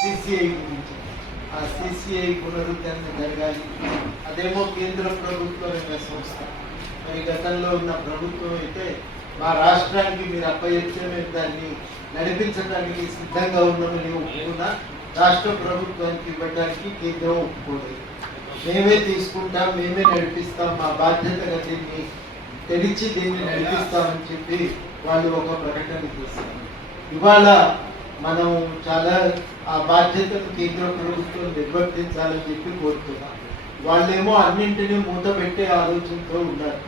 CCI గురించి. ఆ CCI పునరుద్ధరణ జరగాలి. అదేమో కేంద్ర ప్రభుత్వ రంగ సంస్థ. మరి గతంలో ఉన్న ప్రభుత్వం అయితే మా రాష్ట్రానికి మీరు అప్పచెప్తే మేము దాన్ని నడిపించడానికి సిద్ధంగా ఉన్నామని ఒప్పుకున్న రాష్ట్ర ప్రభుత్వానికి ఇవ్వడానికి కేంద్రం ఒప్పుకోలేదు. మేమే తీసుకుంటాం, మేమే నడిపిస్తాం, మా బాధ్యతగా దీన్ని తెలిసి దీన్ని నడిపిస్తామని చెప్పి వాళ్ళు ఒక ప్రకటన చేశారు. ఇవాళ మనం చాలా ఆ బాధ్యతను కేంద్ర ప్రభుత్వం నిర్వర్తించాలని చెప్పి కోరుతున్నాం. వాళ్ళేమో అన్నింటినీ మూత పెట్టే ఆలోచనతో ఉన్నారు.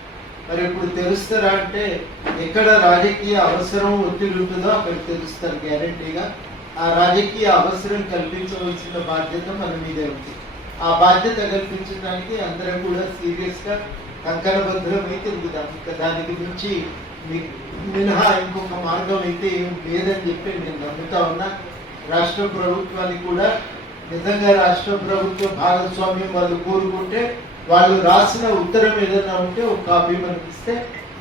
మరి ఇప్పుడు తెలుస్తారా అంటే ఎక్కడ రాజకీయ అవసరం ఒత్తిడి ఉంటుందో అక్కడ తెలుస్తారు గ్యారంటీగా. ఆ రాజకీయ అవసరం కల్పించవలసిన బాధ్యత మన మీదే ఉంది. ఆ బాధ్యత కల్పించడానికి అందరం కూడా సీరియస్గా కంకణబద్ధమై తిరుగుదాం. ఇంకా దానికి మించి మినహా ఇంకొక మార్గం అయితే ఏం లేదని చెప్పి నేను నమ్ముతా ఉన్నా. రాష్ట్ర ప్రభుత్వానికి కూడా నిజంగా రాష్ట్ర ప్రభుత్వ భాగస్వామ్యం వాళ్ళు కోరుకుంటే వాళ్ళు రాసిన ఉత్తరం ఏదైనా ఉంటే ఒక కాపీ మనకి ఇస్తే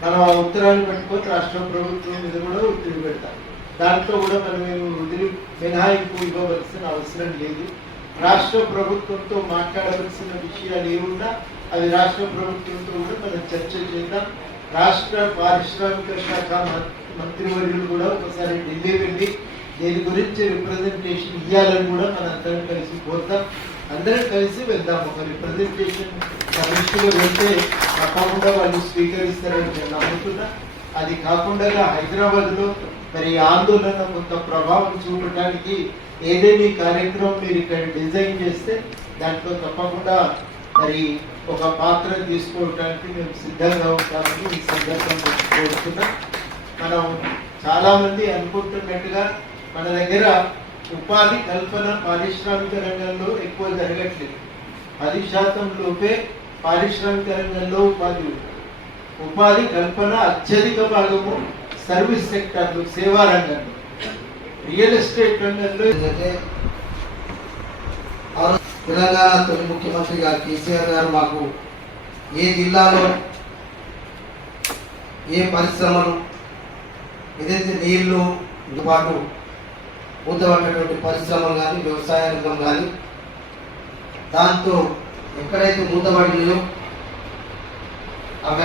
మనం ఆ ఉత్తరాన్ని పట్టుకొని రాష్ట్ర ప్రభుత్వం మీద కూడా ఒత్తిడి పెడతాం. దాంట్లో కూడా మనం వదిలి మినహాయింపు ఇవ్వవలసిన అవసరం లేదు. రాష్ట్ర ప్రభుత్వంతో మాట్లాడవలసిన విషయాలు ఏమున్నా అవి రాష్ట్ర ప్రభుత్వంతో కూడా మనం చర్చ చేద్దాం. రాష్ట్ర పారిశ్రామిక శాఖ మంత్రివర్యులు కూడా ఒకసారి ఢిల్లీ వెళ్ళి దీని గురించి రిప్రజెంటేషన్ ఇవ్వాలని కూడా మనందరం కలిసి కోరుతాం. అందరం కలిసి వెళ్దాం. ఒక రిప్రజెంటేషన్ దృష్టిలో వెళ్తే తప్పకుండా వాళ్ళు స్వీకరిస్తారని నేను నమ్ముతున్నా. అది కాకుండా హైదరాబాద్లో మరి ఆందోళన కొంత ప్రభావం చూపడానికి ఏదైనా కార్యక్రమం మీరు ఇక్కడ డిజైన్ చేస్తే దాంట్లో తప్పకుండా మరి ఒక పాత్ర తీసుకోవడానికి మేము సిద్ధంగా ఉంటామని ఈ సందర్భంగా కోరుతున్నాం. మనం చాలామంది అనుకుంటున్నట్టుగా మన దగ్గర ఉపాధి కల్పన పారిశ్రామిక రంగంలో ఎక్కువ జరగట్లేదు. 10% లోపే పారిశ్రామిక రంగంలో ఉపాధి కల్పన అత్యధిక భాగము సర్వీస్ సెక్టార్లు, సేవా రంగంలో, రియల్ ఎస్టేట్ రంగంలో. తెలంగాణ తొలి ముఖ్యమంత్రి గారు కేసీఆర్ గారు మాకు ఏ జిల్లాలో ఏ పరిశ్రమలు ఏదైతే నీళ్లు పాటు మూతపడినటువంటి పరిశ్రమలు కానీ వ్యవసాయ రంగం కానీ దాంతో ఎక్కడైతే మూతపడినాయో